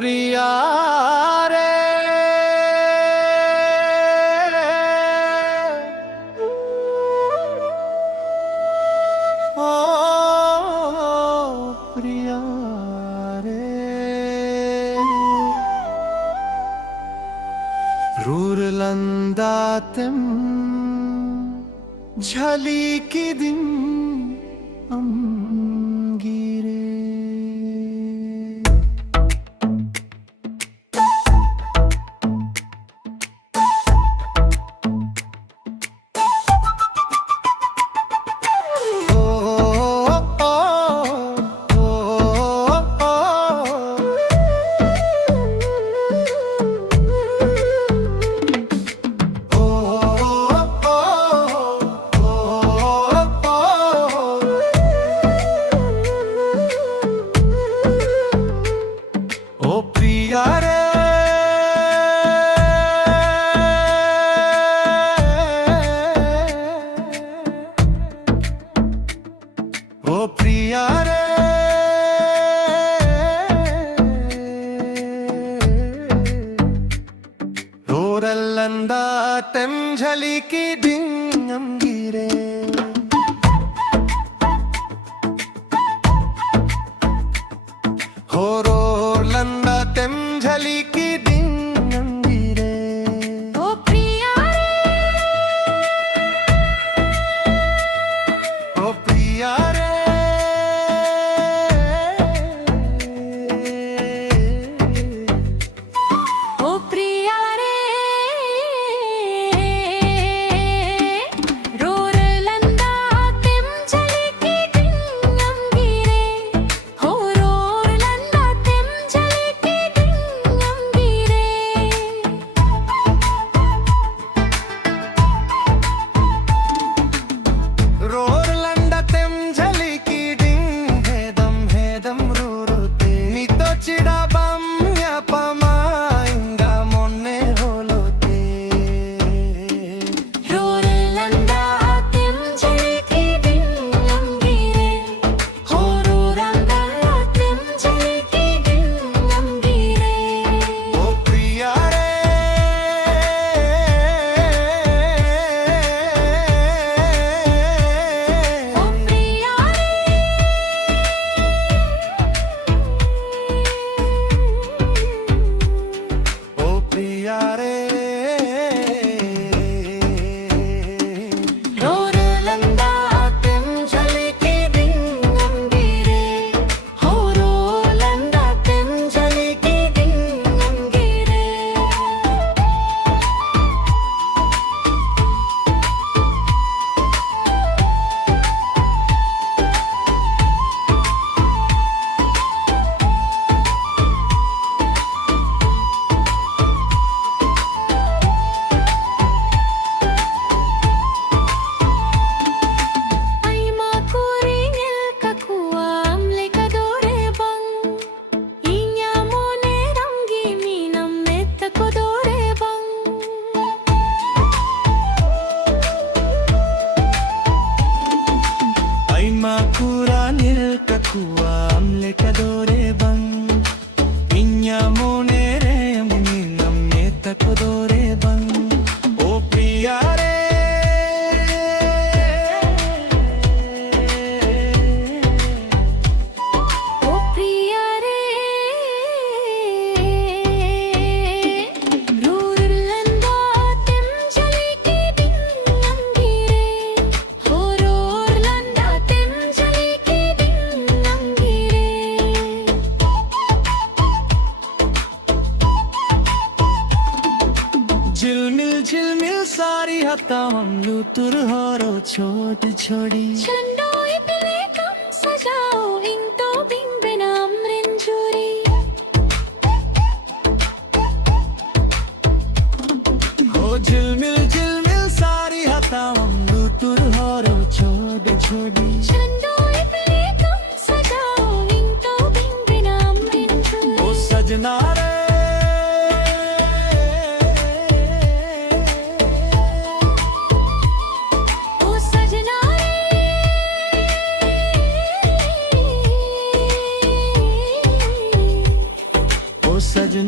प्रिया रे ओ प्रिया रे रूरलंदातिम झलिकिदिं अंगिरे ओ प्रिया रे रूरलंदातिम झलिकिदिं अंगिरे हो रूरलंदातिम झलिकिदिं अंगिरे ओ प्रिया ओ प्रिया रे ओ प्रिया रे रूरलंदातिम झलिकिदिं अंगिरे हो रूरलंदातिम झलिकिदिं अंगिरे रूरलंदातिम झलिकिदिं भेदं भेदं रूरुते नीतो चिडाबं यापमायंगा मोन्ने होलोते रूरलंदातिम झलिकिदिं अंगिरे हो रूरलंदातिम झलिकिदिं अंगिरे ओ प्रिया रे ओ प्रिया ओ प्रिया रे रूरलंदातिम झलिकिदिं अंगिरे हो रूरलंदातिम झलिकिदिं अंगिरे ay makuringil kakuam lekadore bang inya mone rangi minam metta kodore bang ay makuranil kakuam lekadore bang inya monere aminam neta kodore bang o priya re ओ प्रिया रे रूरलंदातिम झलिकिदिं अंगिरे हो रूरलंदातिम झलिकिदिं अंगिरे झिलमिल झिलमिल सारी हतावं लुतुर होरो छोट छोड़ी चंदोई पिलेकम सजाओ इंतो बिंबेनाम रिंजुरी हो झिलमिल झिलमिल सारी हतावं लुतुर होरो छोट छोड़ी चंदोई पिलेकम सजाओ इंतो बिंबेनाम रिंजुरी ओ सजना रे ओ सजना रे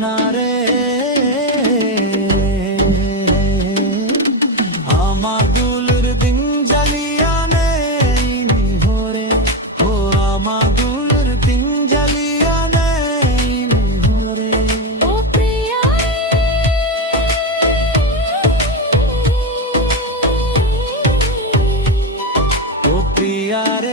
सजना रे আমাদুলের দিন জ্বালিয়ানে ইনি হরে ও আমাদুলের দিন জ্বালিয়ানে ইনি হরে ও প্রিয়া ও প্রিয়া রে